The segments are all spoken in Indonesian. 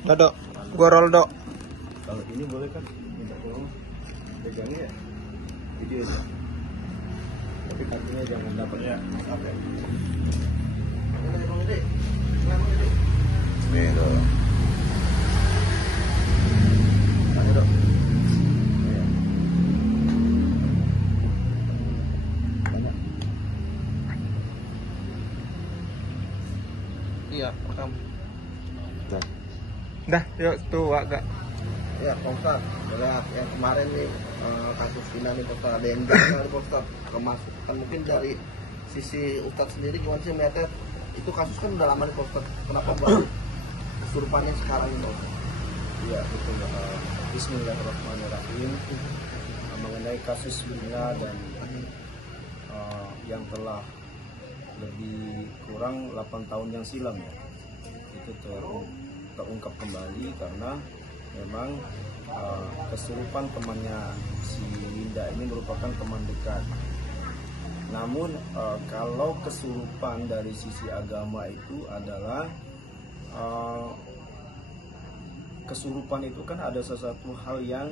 Dok, gua roll dok. Kalau ini boleh kan? Minta tolong pegangnya ya? Video aja. Tapi kakinya jangan dapatnya sampai. Nih dong. Ayo dong. Ayo. Banyak. Iya, rekam. Dah. Dah, yuk tuh agak. Ya, Pak Ustadz, lihat yang kemarin nih kasus Vina nih Pak Ustadz, ada yang janggal Pak Ustadz, kemasukan mungkin dari sisi Ustadz sendiri gimana sih melihatnya? Itu kasus kan udah lama nih Pak Ustadz, kenapa baru kesurupannya sekarang ini Pak Ustadz? Iya, betul. Bismillahirrahmanirrahim. Mengenai kasus Vina dan yang telah lebih kurang 8 tahun yang silam ya, itu terungkap kembali karena memang kesurupan temannya si Linda ini merupakan teman dekat. Namun kalau kesurupan dari sisi agama itu adalah kesurupan itu kan ada sesuatu hal yang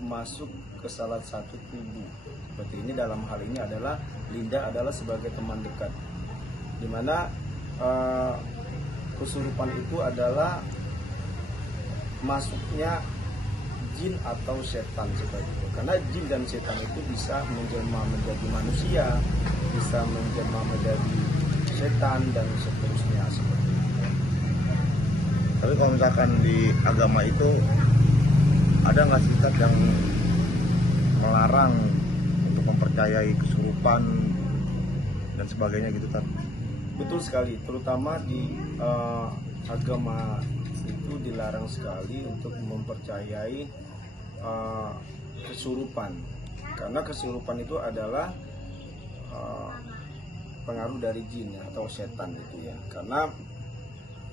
masuk ke salah satu tubuh. Seperti ini, dalam hal ini adalah Linda adalah sebagai teman dekat, dimana kesurupan itu adalah masuknya jin atau setan seperti itu. Karena jin dan setan itu bisa menjelma menjadi manusia, bisa menjelma menjadi setan dan seterusnya seperti itu. Tapi kalau misalkan di agama itu ada nggak sih Ustadz yang melarang untuk mempercayai kesurupan dan sebagainya gitu Ustadz? Betul sekali, terutama di agama itu dilarang sekali untuk mempercayai kesurupan, karena kesurupan itu adalah pengaruh dari jin ya, atau setan gitu ya. Karena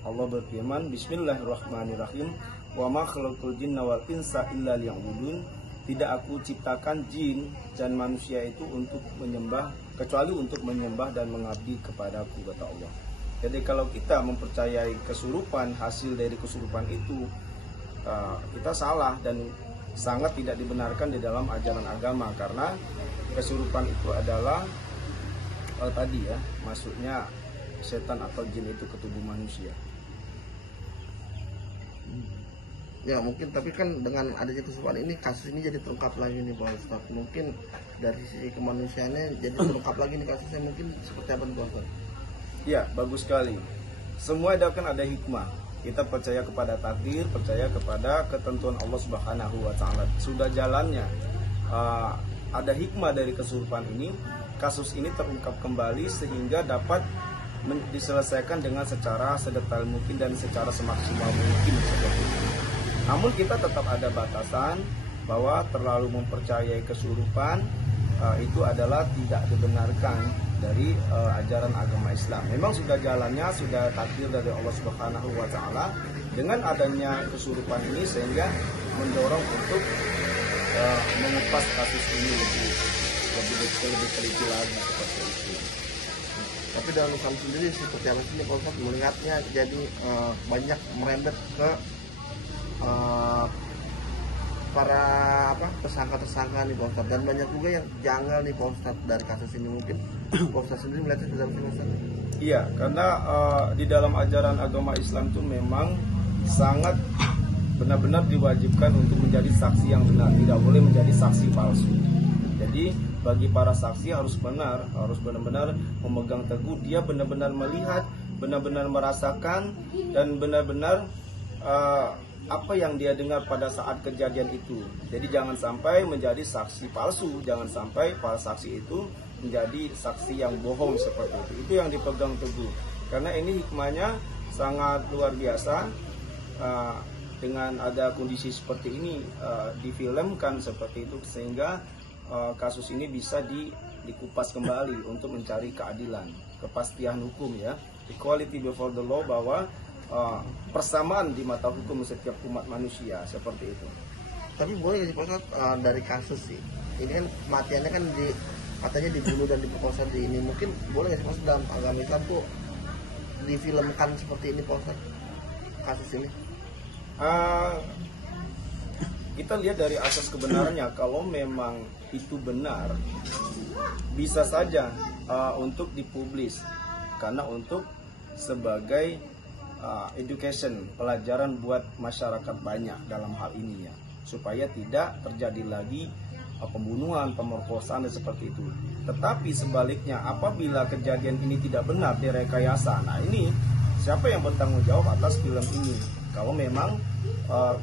Allah berfirman, Bismillahirrahmanirrahim, wa ma khalaqtul jinna wal insa illa liya'budun. Tidak aku ciptakan jin dan manusia itu untuk menyembah, kecuali untuk menyembah dan mengabdi kepadaku, kata Allah. Jadi kalau kita mempercayai kesurupan, hasil dari kesurupan itu kita salah dan sangat tidak dibenarkan di dalam ajaran agama, karena kesurupan itu adalah tadi ya, masuknya setan atau jin itu ke tubuh manusia. Ya mungkin, tapi kan dengan adanya kesurupan ini, kasus ini jadi terungkap lagi nih Pak Ustadz. Mungkin dari sisi kemanusiaannya jadi terungkap lagi nih kasusnya, mungkin seperti apa nih Pak Ustadz? Ya, bagus sekali. Semua itu kan ada hikmah. Kita percaya kepada takdir, percaya kepada ketentuan Allah Subhanahu wa Ta'ala. Sudah jalannya ada hikmah dari kesurupan ini. Kasus ini terungkap kembali sehingga dapat diselesaikan dengan secara sedetail mungkin dan secara semaksimal mungkin seperti itu. Namun kita tetap ada batasan bahwa terlalu mempercayai kesurupan itu adalah tidak dibenarkan dari ajaran agama Islam. Memang sudah jalannya, sudah takdir dari Allah Subhanahu wa Ta'ala. Dengan adanya kesurupan ini sehingga mendorong untuk mengupas kasus ini lebih teliti lagi seperti itu. Tapi dalam Islam sendiri seperti apa sih Pak Ustadz melihatnya, jadi banyak merembet ke para tersangka nih Pak Ustadz, dan banyak juga yang janggal nih Pak Ustadz dari kasus ini. Mungkin Pak Ustadz sendiri melihatnya seperti apa sih Pak Ustadz? Iya, karena di dalam ajaran agama Islam itu memang sangat benar-benar diwajibkan untuk menjadi saksi yang benar, tidak boleh menjadi saksi palsu. Jadi bagi para saksi harus benar-benar memegang teguh, dia benar-benar melihat, benar-benar merasakan, dan benar-benar apa yang dia dengar pada saat kejadian itu. Jadi jangan sampai menjadi saksi palsu, jangan sampai para saksi itu menjadi saksi yang bohong seperti itu. Itu yang dipegang teguh. Karena ini hikmahnya sangat luar biasa. Dengan ada kondisi seperti ini difilmkan seperti itu, sehingga kasus ini bisa dikupas kembali untuk mencari keadilan, kepastian hukum ya, equality before the law, bahwa persamaan di mata hukum setiap umat manusia seperti itu. Tapi boleh sih Pak Ustadz, dari kasus sih ini kan kematiannya kan katanya dibunuh dan diperkosa di ini, mungkin boleh nggak sih Pak Ustadz dalam agama Islam tuh difilmkan seperti ini Pak Ustadz, kasus ini? Kita lihat dari asas kebenarannya. Kalau memang itu benar, bisa saja untuk dipublis, karena untuk sebagai education, pelajaran buat masyarakat banyak dalam hal ini ya, supaya tidak terjadi lagi pembunuhan, pemerkosaan dan seperti itu. Tetapi sebaliknya, apabila kejadian ini tidak benar, direkayasa, nah ini siapa yang bertanggung jawab atas film ini? Kalau memang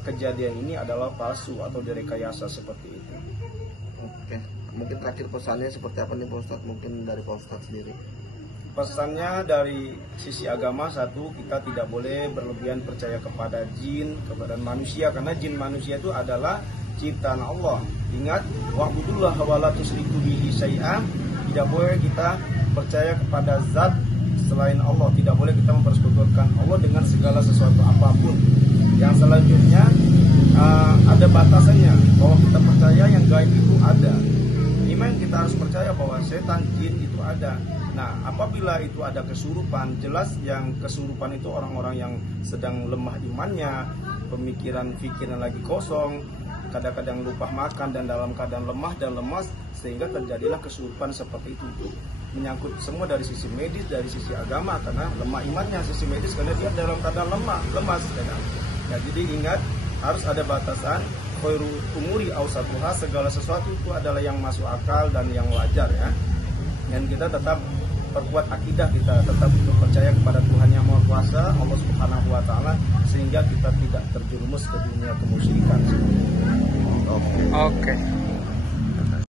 kejadian ini adalah palsu atau direkayasa seperti itu. Oke, mungkin terakhir pesannya seperti apa nih Pak Ustadz? Mungkin dari Pak Ustadz sendiri. Pesannya dari sisi agama, satu, kita tidak boleh berlebihan percaya kepada jin, kepada manusia, karena jin manusia itu adalah ciptaan Allah. Ingat, wa'budullah wa la tusyriku bihi syai'an. Tidak boleh kita percaya kepada zat selain Allah, tidak boleh kita mempersekutukan Allah dengan segala sesuatu apapun. Yang selanjutnya ada batasannya, bahwa kita percaya yang gaib itu ada. Iman, kita harus percaya bahwa setan, jin itu ada. Nah, apabila itu ada kesurupan, jelas yang kesurupan itu orang-orang yang sedang lemah imannya, pikiran lagi kosong, kadang-kadang lupa makan dan dalam keadaan lemah dan lemas, sehingga terjadilah kesurupan seperti itu. Menyangkut semua dari sisi medis, dari sisi agama, karena lemah imannya, sisi medis karena dia dalam keadaan lemas. Ya, jadi ingat, harus ada batasan. Khairul umuri awsatuha, segala sesuatu itu adalah yang masuk akal dan yang wajar ya. Dan kita tetap perkuat akidah kita, tetap percaya kepada Tuhan yang Maha Kuasa, Allah Subhanahu wa taala, sehingga kita tidak terjerumus ke dunia kemusyrikan. Oke.